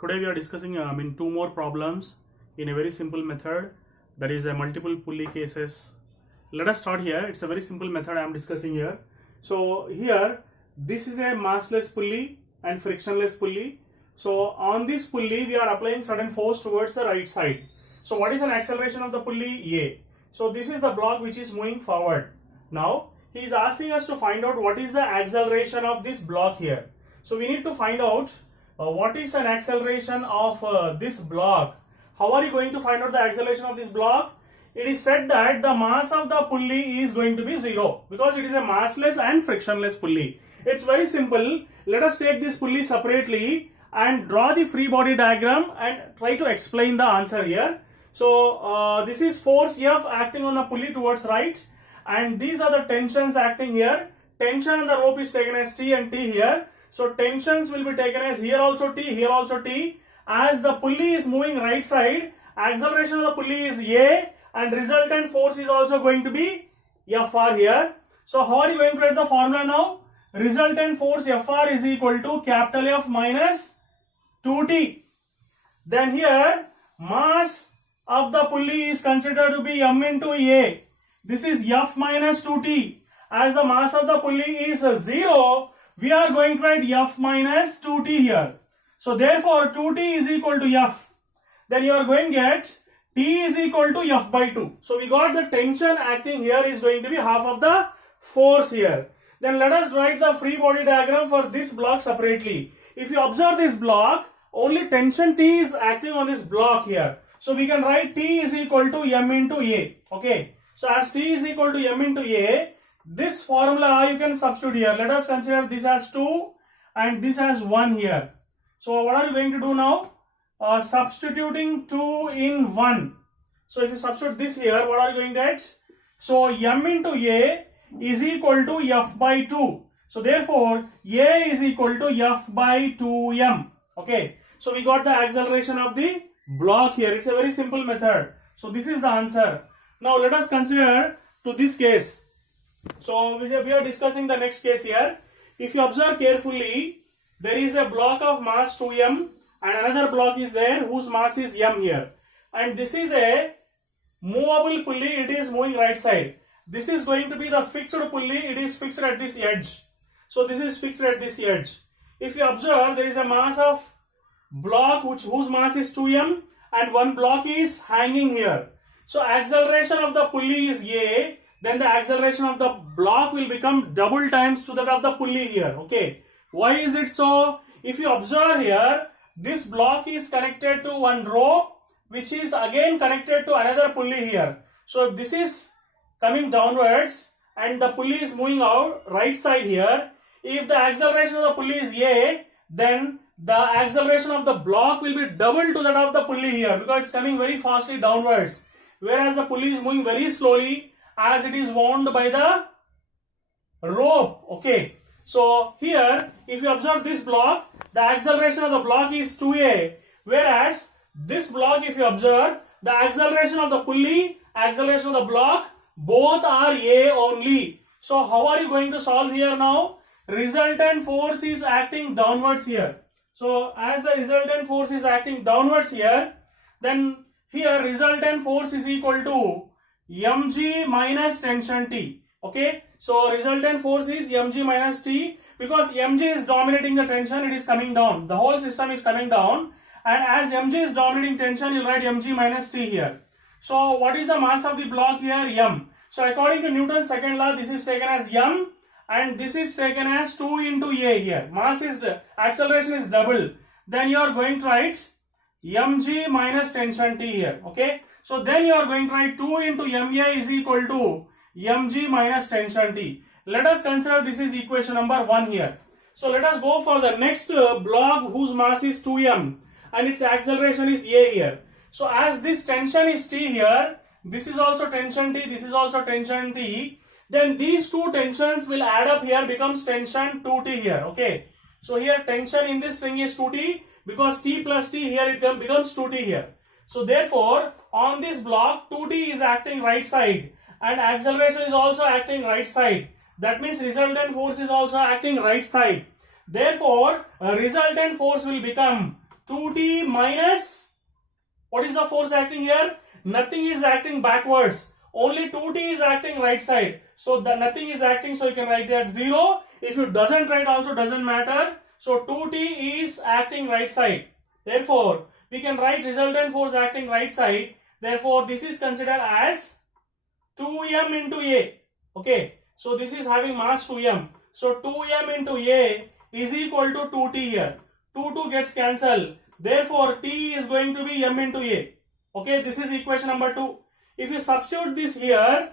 Today we are discussing two more problems in a very simple method, that is a multiple pulley cases. Let us start here. It's a very simple method I am discussing here. So here this is a massless pulley and frictionless pulley. So on this pulley we are applying certain force towards the right side. So what is an acceleration of the pulley? A. So this is the block which is moving forward. Now he is asking us to find out what is the acceleration of this block here. So we need to find out what is an acceleration of this block. How are you going to find out the acceleration of this block? It is said that the mass of the pulley is going to be 0 because it is a massless and frictionless pulley. It's very simple. Let us take this pulley separately and draw the free body diagram and try to explain the answer here. So this is force F acting on a pulley towards right, and these are the tensions acting here. Tension on the rope is taken as T and T here. So tensions will be taken as here also T, here also T. As the pulley is moving right side, acceleration of the pulley is A and resultant force is also going to be Fr here. So how are you going to write the formula now? Resultant force Fr is equal to capital F minus 2T. Then here mass of the pulley is considered to be M into A. This is F minus 2T. As the mass of the pulley is 0, we are going to write F minus 2T here. So therefore 2T is equal to F. Then you are going to get T is equal to F by 2. So we got the tension acting here is going to be half of the force here. Then let us write the free body diagram for this block separately. If you observe this block, only tension T is acting on this block here. So we can write T is equal to M into A. Okay. So as T is equal to M into A, this formula you can substitute here. Let us consider this as 2 and this as 1 here. So what are you going to do now? Substituting 2 in 1. So if you substitute this here, what are you going to get? So M into A is equal to F by 2. So therefore A is equal to F by 2M. Okay. So we got the acceleration of the block here. It's a very simple method. So this is the answer. Now let us consider to this case. So we are discussing the next case here. If you observe carefully, there is a block of mass 2m and another block is there whose mass is m here. And this is a movable pulley, it is moving right side. This is going to be the fixed pulley, it is fixed at this edge. So this is fixed at this edge. If you observe, there is a mass of block whose mass is 2m and one block is hanging here. So acceleration of the pulley is A, then the acceleration of the block will become double times to that of the pulley here. Okay. Why is it so? If you observe here, this block is connected to one rope which is again connected to another pulley here. So this is coming downwards and the pulley is moving out right side here. If the acceleration of the pulley is A, then the acceleration of the block will be double to that of the pulley here because it's coming very fastly downwards. Whereas the pulley is moving very slowly as it is wound by the rope. Okay. So here, if you observe this block, the acceleration of the block is 2a. Whereas this block, if you observe, the acceleration of the pulley, acceleration of the block, both are a only. So how are you going to solve here now? Resultant force is acting downwards here. So as the resultant force is acting downwards here, then here resultant force is equal to mg minus tension T. Okay. So resultant force is mg minus T because mg is dominating the tension, it is coming down. The whole system is coming down, and as mg is dominating tension, you will write mg minus T here. So what is the mass of the block here? M. So according to Newton's second law, this is taken as m and this is taken as 2 into a here. Mass is, acceleration is double. Then you are going to write mg minus tension T here. Okay. So then you are going to write 2 into ma is equal to mg minus tension T. Let us consider this is equation number 1 here. So let us go for the next block whose mass is 2m and its acceleration is a here. So as this tension is T here, this is also tension T, this is also tension T, then these two tensions will add up here, becomes tension 2T here. Okay. So here tension in this string is 2T because T plus T here it becomes 2T here. So therefore on this block 2T is acting right side and acceleration is also acting right side. That means resultant force is also acting right side. Therefore resultant force will become 2t minus, what is the force acting here? Nothing is acting backwards. Only 2t is acting right side. So the nothing is acting, so you can write that 0. If you doesn't write also doesn't matter. So 2t is acting right side. Therefore, we can write resultant force acting right side. Therefore, this is considered as 2m into A. Okay. So this is having mass 2m. So 2m into A is equal to 2t here. 2 gets cancelled. Therefore, t is going to be m into A. Okay. This is equation number 2. If you substitute this here,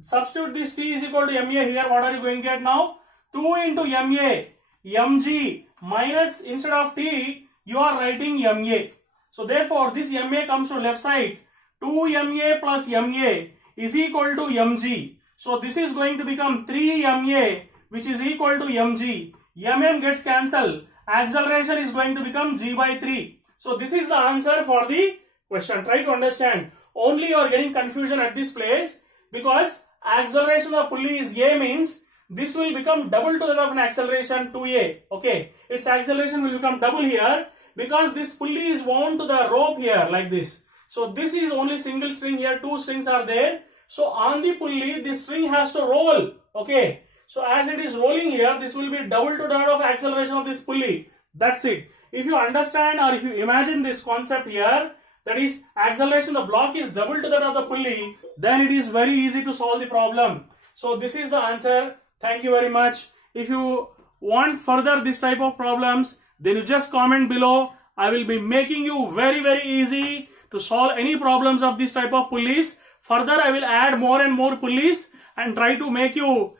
substitute this t is equal to ma here, what are you going to get now? 2 into ma, mg minus, instead of t, you are writing ma. So therefore, this ma comes to left side. 2ma plus ma is equal to mg. So this is going to become 3ma, which is equal to mg. Mm gets cancelled. Acceleration is going to become g by 3. So this is the answer for the question. Try to understand. Only you are getting confusion at this place because acceleration of pulley is a, means this will become double to that of an acceleration 2a. Okay, its acceleration will become double here because this pulley is wound to the rope here like this. So this is only single string here, 2 strings are there. So on the pulley, this string has to roll. Okay, so as it is rolling here, this will be double to that of acceleration of this pulley. That's it. If you understand or if you imagine this concept here, that is acceleration of the block is double to that of the pulley, then it is very easy to solve the problem. So this is the answer. Thank you very much. If you want further this type of problems, then you just comment below. I will be making you very easy to solve any problems of this type of pulleys. Further, I will add more and more pulleys and try to make you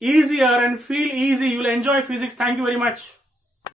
easier and feel easy. You will enjoy physics. Thank you very much.